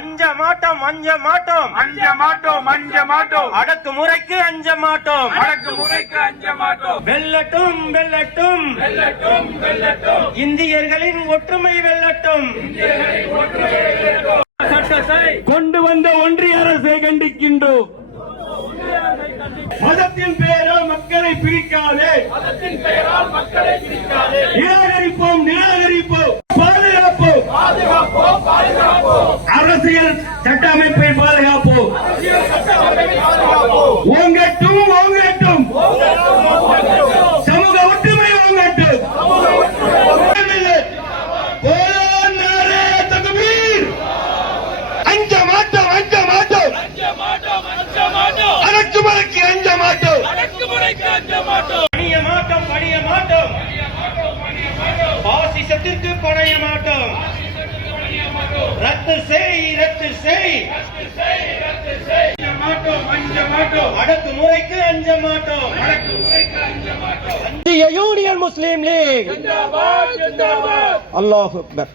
அஞ்ச மாட்டோம் அஞ்ச மாட்டோம் அஞ்ச மாட்டோம் அஞ்ச மாட்டோம். அடக்குமுறைக்கு அஞ்ச மாட்டோம். அடக்குமுறைக்கு அஞ்ச மாட்டோம். வெல்லட்டும் வெல்லட்டும் வெல்லட்டும் வெல்லட்டும். இந்தியர்களின் ஒற்றுமை வெல்லட்டும். சட்டத்தை கொண்டு வந்த ஒன்றிய அரசை கண்டிக்கின்றோம். மதத்தின் பெயரால் மக்களை பிரிக்காதே. மதத்தின் பெயரால் மக்களை பிரிக்காதே. நிராகரிப்போம் நிராகரிப்போம். பாதுகாப்போம் பாதுகாப்போம் பாதுகாப்போம். அரசியல் சட்ட அமைப்பை பாதுகாப்போம். அரசியல் சட்டத்தை பாதுகாப்போம். ஓங்கட்டும் ஓங்கட்டும். சமூக ஒற்றுமை ஓங்கட்டும். போராடுனாரே தக்பீர். அஞ்ச மாட்டோம் அஞ்ச மாட்டோம். அஞ்ச மாட்டோம் அஞ்ச மாட்டோம். அடக்குமுறைக்கு அஞ்ச மாட்டோம். அடக்குமுறைக்கு அஞ்ச மாட்டோம். பணிய மாட்டோம் பணிய மாட்டோம். பாசிசத்திற்கு பணைய மாட்டோம். ரத்து செய் ரத்து செய். அஞ்ச மாட்டோம் அஞ்ச மாட்டோம். அடக்குமுறைக்கு அஞ்ச மாட்டோம். அடக்குமுறைக்கு அஞ்ச மாட்டோம். இந்திய யூனியன் முஸ்லீம் லீக் ஜிந்தாபாத் ஜிந்தாபாத். அல்லாஹ் அக்பர்.